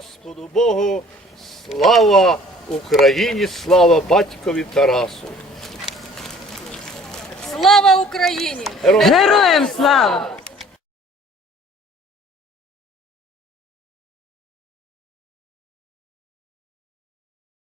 Господу Богу, слава Україні, слава батькові Тарасу. Слава Україні! Героям слава!